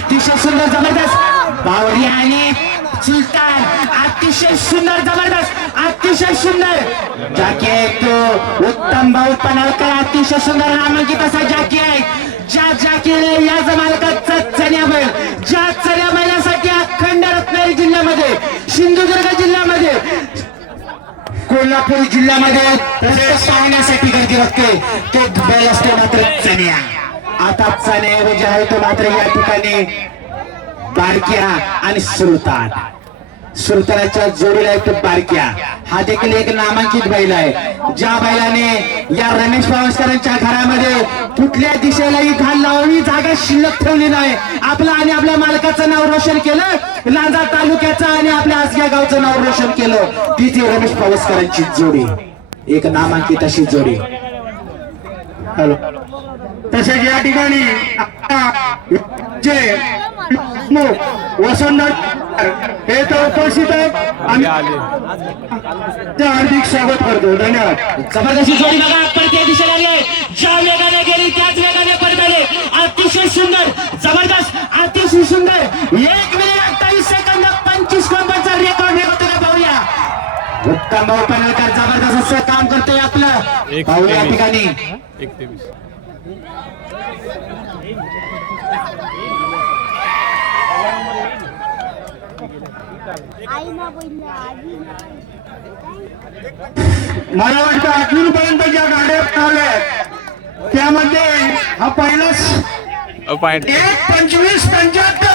अतिशय सुंदर जबरदस्त. बावरी आणि सुलतान अतिशय सुंदर जबरदस्त अतिशय सुंदर. जाकी आहे तो उत्तम भाऊ पनळकर अतिशय सुंदर नामांकित असा जाकी आहे? ज्या जाकीने या मालकाचा चण्या बैल. ज्या चण्या बैलासाठी अखंड रत्नागिरी जिल्ह्यामध्ये सिंधुदुर्ग जिल्ह्यामध्ये कोल्हापूर जिल्ह्यामध्ये पाहण्यासाठी गर्दी बघते तो बैल असतो मात्र चण्या आता चण्याऐवजी आहे तो मात्र या ठिकाणी बारक्या आणि सुलतान सुलतानाच्या जोडीला एक बारक्या. हा देखील एक नामांकित बैल आहे. ज्या बैलाने या रमेश पावसकरांच्या घरामध्ये कुठल्या दिशेलाही घाल लावली जागा शिल्लक ठेवली नाही. आपलं आणि आपल्या मालकाचं नाव रोशन केलं लांजा तालुक्याचं आणि आपल्या आसग्या गावचं नाव रोशन केलं. ती ती रमेश पावसकरांची जोडी. एक नामांकित अशी जोडी. हॅलो. तसेच या ठिकाणी जे वसंत हे तर उपस्थित आहेत. आम्ही हार्दिक स्वागत करतो. धन्यवाद. जबरदस्त जोडी बघा. पडते दिशेला ज्या वेगाने भाऊ पनळकर जबरदस्त असं काम करतोय आपलं. पाहूया या. ठिकाणी. एक तेवीस. मला वाटतं अजूनपर्यंत ज्या गाड्या आल्या त्यामध्ये हा पहिलाच एक पंचवीस पंच्याहत्तर